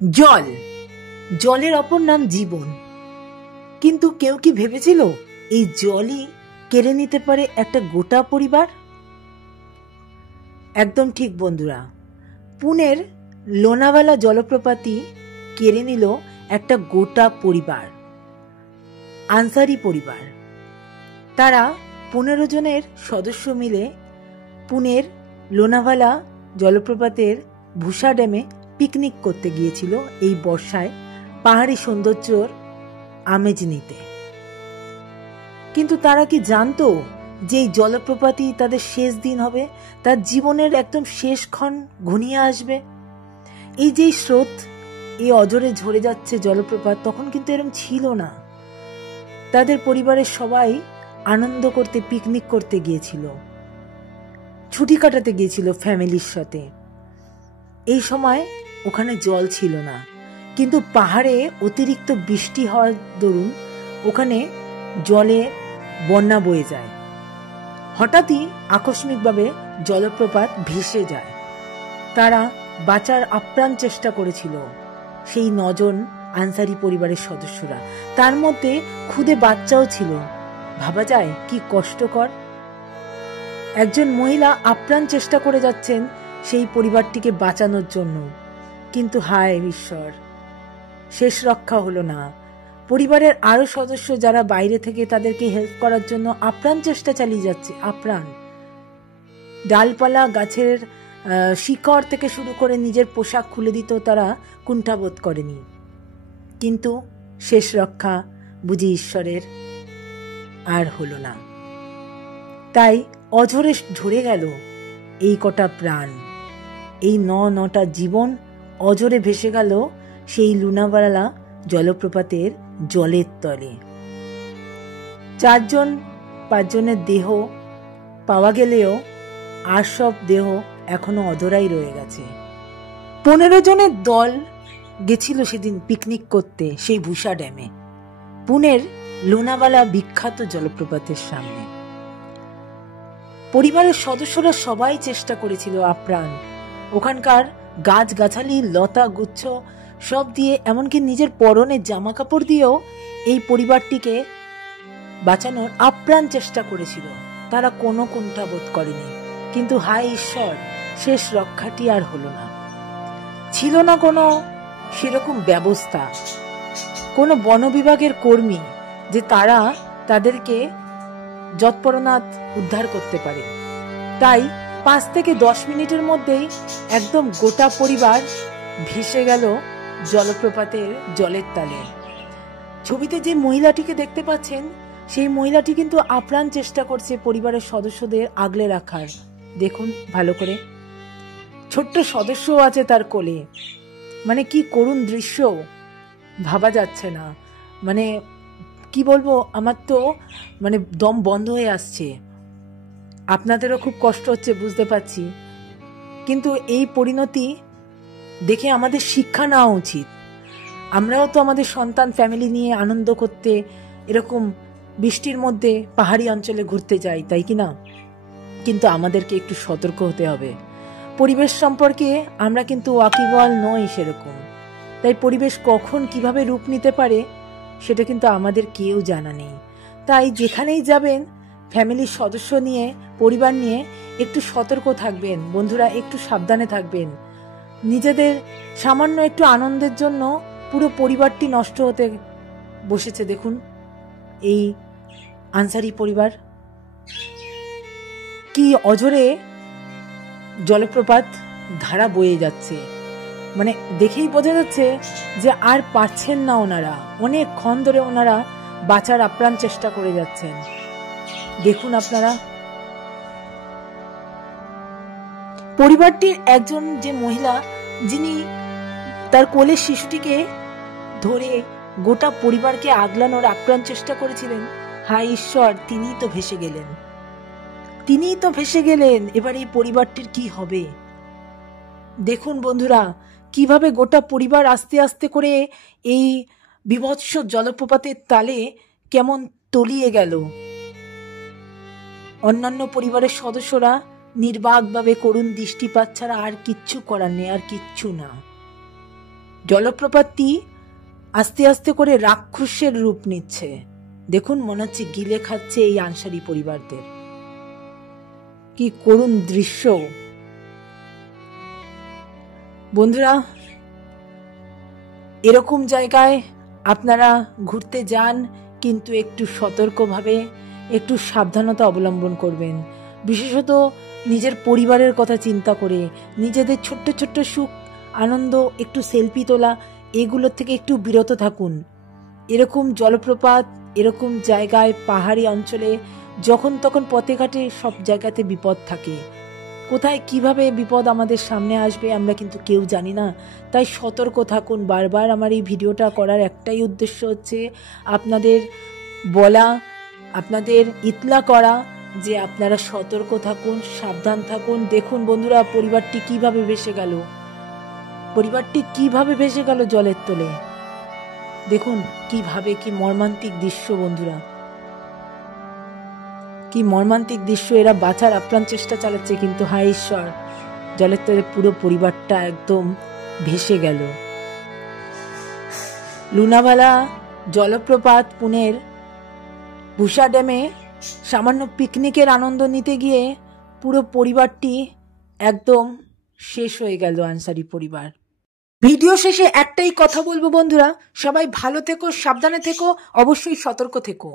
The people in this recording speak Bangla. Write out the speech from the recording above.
জল, জলের অপর নাম জীবন। কিন্তু কেউ কি ভেবেছিল এই জলই কেড়ে নিতে পারে একটা গোটা পরিবার? একদম ঠিক বন্ধুরা, পুনের লোনাভালা জলপ্রপাতই কেড়ে নিল একটা গোটা পরিবার, আনসারি পরিবার। তারা 15 জনের সদস্য মিলে পুনের লোনাভালা জলপ্রপাতের ভূষা ড্যামে পিকনিক করতে গিয়েছিল এই বর্ষায় পাহাড়ি সৌন্দর্যর আমেজ নিতে। কিন্তু তারা কি জানতো যে এই জলপ্রপাতই তাদের শেষ দিন হবে, তার জীবনের একদম শেষ ক্ষণ ঘনিয়ে আসবে? এই যে স্রোত এই অজরে ঝরে যাচ্ছে জলপ্রপাত, তখন কিন্তু এরকম ছিল না। তাদের পরিবারের সবাই আনন্দ করতে পিকনিক করতে গিয়েছিল, ছুটি কাটাতে গিয়েছিল ফ্যামিলির সাথে। এই সময় ওখানে জল ছিল না, কিন্তু পাহাড়ে অতিরিক্ত বৃষ্টি হওয়ার দরুন ওখানে জলে বন্যা বয়ে যায়। হঠাৎই আকস্মিকভাবে জলপ্রপাত ভেসে যায়। তারা বাঁচার আপ্রাণ চেষ্টা করেছিল, সেই 9 জন আনসারি পরিবারের সদস্যরা। তার মধ্যে খুদে বাচ্চাও ছিল। ভাবা যায় কি কষ্টকর। একজন মহিলা আপ্রাণ চেষ্টা করে যাচ্ছেন সেই পরিবারটিকে বাঁচানোর জন্য, কিন্তু হায় ঈশ্বর, শেষ রক্ষা হলো না। পরিবারের আরো সদস্য যারা বাইরে থেকে তাদেরকে হেল্প করার জন্য আপ্রাণ চেষ্টা চালিয়ে যাচ্ছে, আপ্রাণ। ডালপালা, গাছের শিকড় থেকে শুরু করে নিজের পোশাক খুলে দিত, তারা কুণ্ঠাবোধ করেনি। কিন্তু শেষ রক্ষা বুঝি ঈশ্বরের আর হলো না। তাই অঝরে ঝরে গেল এই কটা প্রাণ, এই 9টা জীবন অঝরে ভেসে গেল সেই লোনাভালা জলপ্রপাতের জলের তলে। 4-5 জনের দেহ পাওয়া গেলেও আর সব দেহ এখনো অধরাই রয়ে গেছে। 15 জনের দল গেছিল সেদিন পিকনিক করতে সেই ভূষা ড্যামে, পুনের লোনাভালা বিখ্যাত জলপ্রপাতের সামনে। পরিবারের সদস্যরা সবাই চেষ্টা করেছিল আপ্রাণ। ওখানকার গাছগাছালি, লতা গুচ্ছ সব দিয়ে, এমনকি নিজের পরনের জামা কাপড় দিয়েও এই পরিবারটিকে বাঁচানোর আপ্রাণ চেষ্টা করেছিল। তারা কোনো কুণ্ঠাবোধ করেনি। কিন্তু হায় ঈশ্বর, শেষ রক্ষাটি আর হলো না। ছিল না কোনো সেরকম ব্যবস্থা, কোনো বন বিভাগের কর্মী যে তারা তাদেরকে যৎপরনাথ উদ্ধার করতে পারে। তাই 5 থেকে 10 মিনিটের মধ্যেই একদম গোটা পরিবার ভেসে গেল জলপ্রপাতের জলের তলে। ছবিতে যে মহিলাটিকে দেখতে পাচ্ছেন, সেই মহিলাটি কিন্তু আপ্রাণ চেষ্টা করছে পরিবারের সদস্যদের আগলে রাখার। দেখুন ভালো করে, ছোট্ট সদস্যও আছে তার কোলে। মানে কি করুণ দৃশ্য, ভাবা যাচ্ছে না। মানে কি বলবো, আমার তো মানে দম বন্ধ হয়ে আসছে। আপনাদেরও খুব কষ্ট হচ্ছে বুঝতে পারছি, কিন্তু এই পরিণতি দেখে আমাদের শিক্ষা নেওয়া উচিত। আমরাও তো আমাদের সন্তান ফ্যামিলি নিয়ে আনন্দ করতে এরকম বৃষ্টির মধ্যে পাহাড়ি অঞ্চলে ঘুরতে যাই, তাই কি না? কিন্তু আমাদেরকে একটু সতর্ক হতে হবে। পরিবেশ সম্পর্কে আমরা কিন্তু ওয়াকিবহাল নই সেরকম। তাই পরিবেশ কখন কিভাবে রূপ নিতে পারে সেটা কিন্তু আমাদের কেউ জানা নেই। তাই যেখানেই যাবেন ফ্যামিলির সদস্য নিয়ে, পরিবার নিয়ে একটু সতর্ক থাকবেন বন্ধুরা, একটু সাবধানে থাকবেন। নিজেদের সামান্য একটু আনন্দের জন্য পুরো পরিবারটি নষ্ট হতে বসেছে। দেখুন এই আনসারি পরিবার কি অঝরে জলপ্রপাত ধারা বয়ে যাচ্ছে। মানে দেখেই বোঝা যাচ্ছে যে আর পারছেন না ওনারা। অনেকক্ষণ ধরে ওনারা বাঁচার আপ্রাণ চেষ্টা করে যাচ্ছেন। দেখুন আপনারা, পরিবারটির একজন যে মহিলা, যিনি তার কোলের শিশুটিকে ধরে গোটা পরিবারকে আগলানোর আপ্রাণ চেষ্টা করেছিলেন, হায় ঈশ্বর, তিনিই তো ভেসে গেলেন। তিনিই তো ভেসে গেলেন। এবার এই পরিবারটির কি হবে? দেখুন বন্ধুরা, কিভাবে গোটা পরিবার আস্তে আস্তে করে এই বিভৎস জলপ্রপাতের তালে কেমন তলিয়ে গেল। অন্যান্য পরিবারের সদস্যরা নির্বাকভাবে করুণ দৃষ্টিপাত ছাড়া আর কিচ্ছু করার নেই, আর কিচ্ছু না। জলপ্রপাতটি আস্তে আস্তে করে রাক্ষসের রূপ নিচ্ছে। দেখুন, মনে হচ্ছে গিলে খাচ্ছে এই আনসারি পরিবারদের। কি করুণ দৃশ্য। বন্ধুরা, এরকম জায়গায় আপনারা ঘুরতে যান, কিন্তু একটু সতর্কভাবে, একটু সাবধানতা অবলম্বন করবেন। বিশেষত নিজের পরিবারের কথা চিন্তা করে, নিজেদের ছোট্ট ছোট্ট সুখ আনন্দ, একটু সেলফি তোলা, এগুলোর থেকে একটু বিরত থাকুন। এরকম জলপ্রপাত, এরকম জায়গায়, পাহাড়ি অঞ্চলে যখন তখন পথে ঘাটে সব জায়গাতে বিপদ থাকে। কোথায় কিভাবে বিপদ আমাদের সামনে আসবে আমরা কিন্তু কেউ জানি না। তাই সতর্ক থাকুন। বারবার আমার এই ভিডিওটা করার একটাই উদ্দেশ্য হচ্ছে আপনাদের বলা, আপনাদের ইতলা করা যে আপনারা সতর্ক থাকুন, সাবধান থাকুন। দেখুন বন্ধুরা, পরিবারটি কিভাবে ভেসে গেল, পরিবারটি কিভাবে ভেসে গেল জলের তলে। দেখুন কিভাবে, কি মর্মান্তিক দৃশ্য বন্ধুরা, কি মর্মান্তিক দৃশ্য। এরা বাঁচার আপ্রাণ চেষ্টা চালাচ্ছে, কিন্তু হায় ঈশ্বর, জলের তলে পুরো পরিবারটা একদম ভেসে গেল। লুনাভালা জলপ্রপাত পুনের বুসা ড্যামে সামান্য পিকনিকের আনন্দ নিতে গিয়ে পুরো পরিবারটি একদম শেষ হয়ে গেল, আনসারি পরিবার। ভিডিও শেষে একটাই কথা বলবো বন্ধুরা, সবাই ভালো থেকো, সাবধানে থেকো, অবশ্যই সতর্ক থেকো।